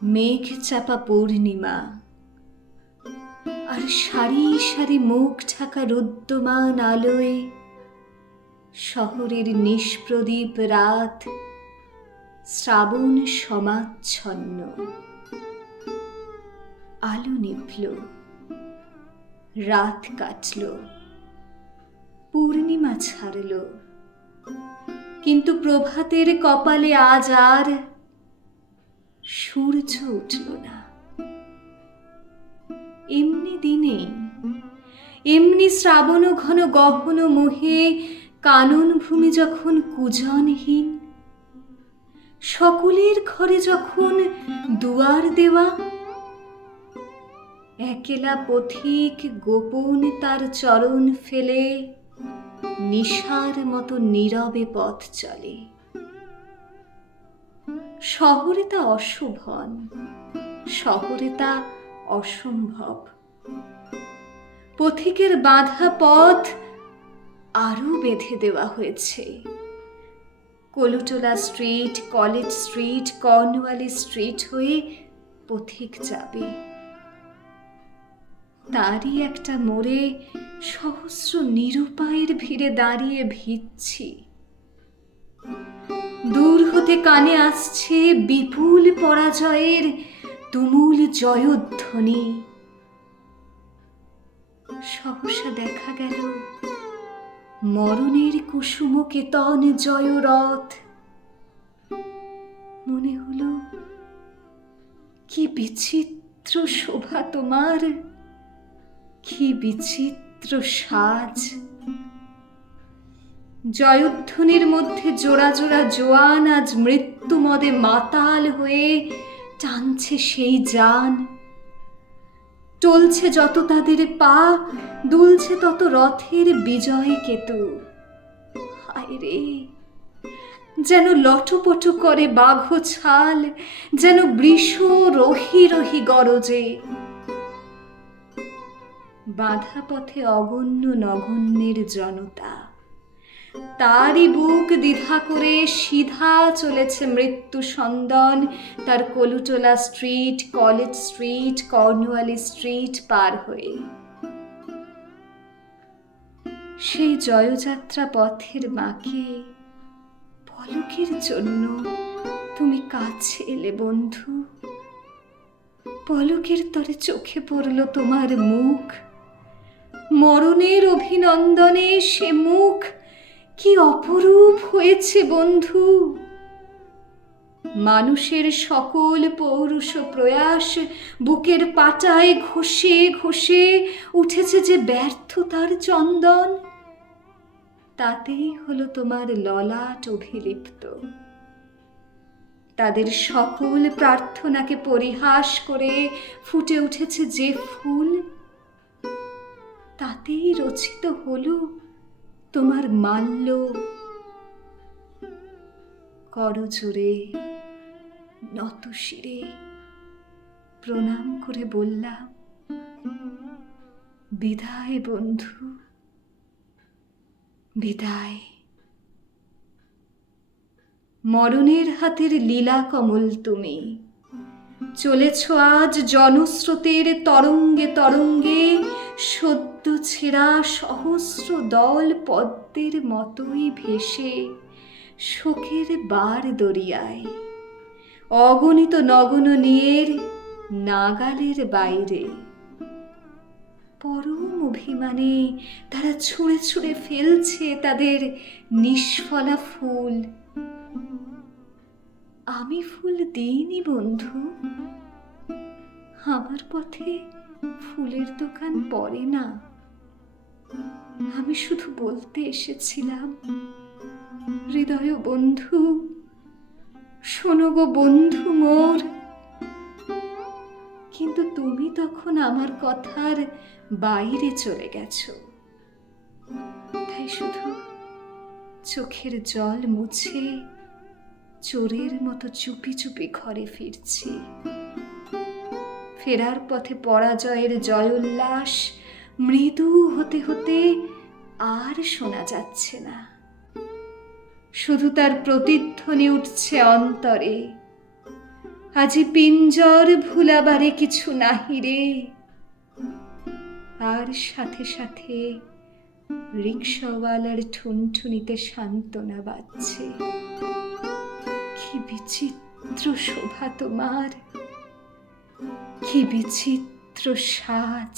মেঘ চাপা পূর্ণিমা, আর সারি সারি মুখ ঢাকা রুদ্যমান আলোয় শহরের নিষ্প্রদীপ রাত শ্রাবণ সমাচ্ছন্ন। আলো নিভল, রাত কাটল, পূর্ণিমা ছাড়ল, কিন্তু প্রভাতের কপালে আজ আর সূর্য উঠল না। এমনি দিনে, এমনি শ্রাবণ ঘন গহন মোহে কানন ভূমি যখন কুজনহীন, সকলের ঘরে যখন দুয়ার দেওয়া, একেলা পথিক গোপন তার চরণ ফেলে নিশার মতো নীরবে পথ চলে। শহরে তা অশোভন, শহরে তা অসম্ভব। পথিকের বাঁধা পথ আরো বেঁধে দেওয়া হয়েছে। Colootola street, college street, Cornwallis street হয়ে পথিক যাবে। তারই একটা মোড়ে সহস্র নিরুপায়ের ভিড়ে দাঁড়িয়ে ভিজছি। দূর হতে কানে আসছে বিপুল পরাজয়ের তুমুল জয়ধ্বনি। সহসা দেখা গেল মরণের কুসুম কেতন জয়রথ। মনে হলো কি বিচিত্র শোভা তোমার, কি বিচিত্র সাজ। জয়ধ্বনির মধ্যে জোড়া জোড়া জোয়ান আজ মৃত্যুমদে মাতাল হয়ে টানছে সেই যান। টলছে যত তাদের পা, দুলছে তত রথের বিজয় কেতু। হায় রে, যেন লটপট করে বাঘ ছাল, যেন বৃষ রহি রহি গরজে। বাঁধা পথে অগণ্য নগণ্যের জনতা, তারই বুক দ্বিধা করে সিধা চলেছে মৃত্যু সন্দন তার Colootola street, college street, Cornwallis street পার হয়ে। সেই জয়যাত্রা পথের বাঁকে পলকের জন্য তুমি কাছে এলে বন্ধু। পলকের তরে চোখে পড়ল তোমার মুখ। মরণের অভিনন্দনে সে মুখ কি অপরূপ হয়েছে বন্ধু। মানুষের সকল পৌরুষ প্রয়াস বুকের পাটায় ঘষে ঘষে উঠেছে যে ব্যর্থতার চন্দন, তাতেই হলো তোমার ললাট অভিলিপ্ত। তাদের সকল প্রার্থনাকে পরিহাস করে ফুটে উঠেছে যে ফুল, তাতেই রচিত হলো তোমার মাল্য। করজোড়ে নত শিরে প্রণাম করে বললাম, বিদায় বন্ধু, বিদায়। মরণের হাতের লীলা কমল তুমি, চলেছ আজ জনস্রোতের তরঙ্গে তরঙ্গে সদ্য ছেঁড়া সহস্র দল পদ্মের মতোই ভেসে শোকের বার দরিয়ায়, অগণিত নগণ নিয়ের নাগালের বাইরে। পরম অভিমানে তারা ছুঁড়ে ছুঁড়ে ফেলছে তাদের নিষ্ফলা ফুল। আমি ফুল দিইনি বন্ধু, আমার পথে ফুলের দোকান পড়ে না। আমি শুধু বলতে এসেছিলাম, হৃদয় বন্ধু, শোনো গো বন্ধু মোর। কিন্তু তুমি তখন আমার কথার বাইরে চলে গেছো, তাই শুধু চোখের জল মুছে চোরের মতো চুপি চুপি ঘরে ফিরছি। ফেরার পথে পরাজয়ের জয়োল্লাস মৃদু হতে হতে আর শোনা যাচ্ছে না। শুধু তার প্রতিধ্বনি উঠছে অন্তরে, আজি পিঞ্জর ভুলাবারে কিছু নাহি রে। আর সাথে সাথে রিক্সাওয়ালার ঠুনঠুনিতে সান্ত্বনা বাজছে। কি বিচিত্র শোভা তোমার, কি বিচিত্র সাজ।